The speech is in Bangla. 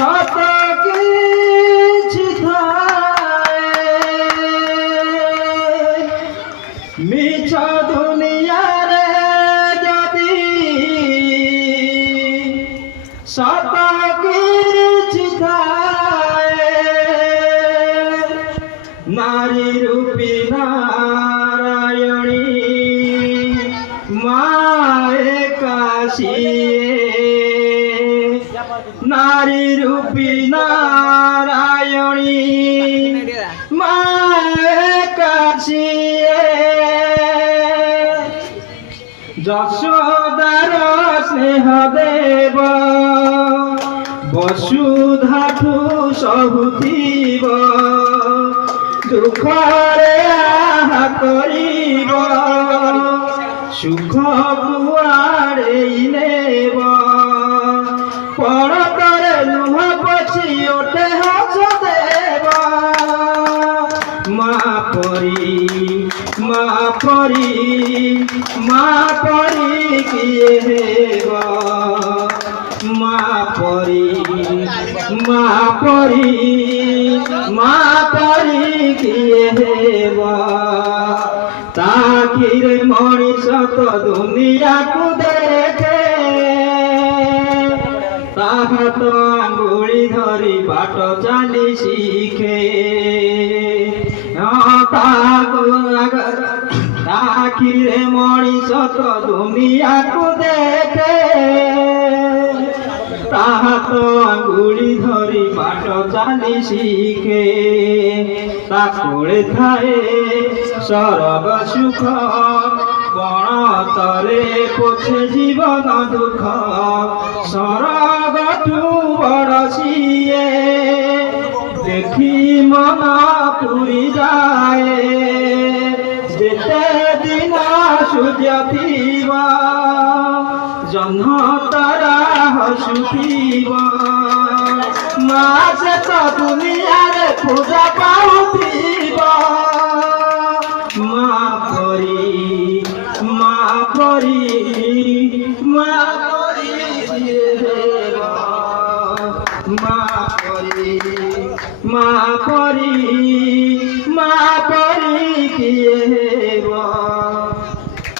সত কিছু মিছ দুনিয়ারে যদি সত কিছু নারী রূপী নারায়ণী মায়ে কাশিয়ে নারী রূপী নারায়ণী মায়ে কাশিয়ে যশোদার স্নেহ দেব বসুধাঠু সবু থিব দুঃখরে আহা করিব সুখ কুଆଡ଼େ নেব পরতরে লুহ পছি ওঠে হସ দেব মা পরি মা পরি মা পরি কিଏ ହେବ মা পরি মা পরি মা পরি কিଏ ହେବ ତାକିରେ ମଣିଷ ତ ଦୁନିଆକୁ ଦେଖେ ତା ହାତ ଆଙ୍ଗୁଳି ଧରି ବାଟ ଚାଲି ଶିଖେ ତାକିରେ ମଣିଷ ତ ଦୁନିଆକୁ ଦେଖେ ତା ହାତ ଆଙ୍ଗୁଳି ଧରି ବାଟ ଚାଲି ଶିଖେ ତା କୋଳେ ଥାଏ ସରଗ ସୁଖ ବଣତରେ ପୋଛେ ଜୀବନ ଦୁଃଖ ସରଗଠୁ ବଡ଼ ସିଏ ଦେଖି ମନ ପୁରି ଯାଏ ଯେତେ ଦିନ ସୂର୍ଯ୍ୟ ଥିବ ଜହ୍ନ ତାରା ହସୁଥିବ ମା ସେ ତ ଦୁନିଆରେ ପୂଜା ପାଉଥିବ ମା ପରି ମା ପରି ମା ପରି ମା ପରି ମା ପରି ମା ପରି କିଏ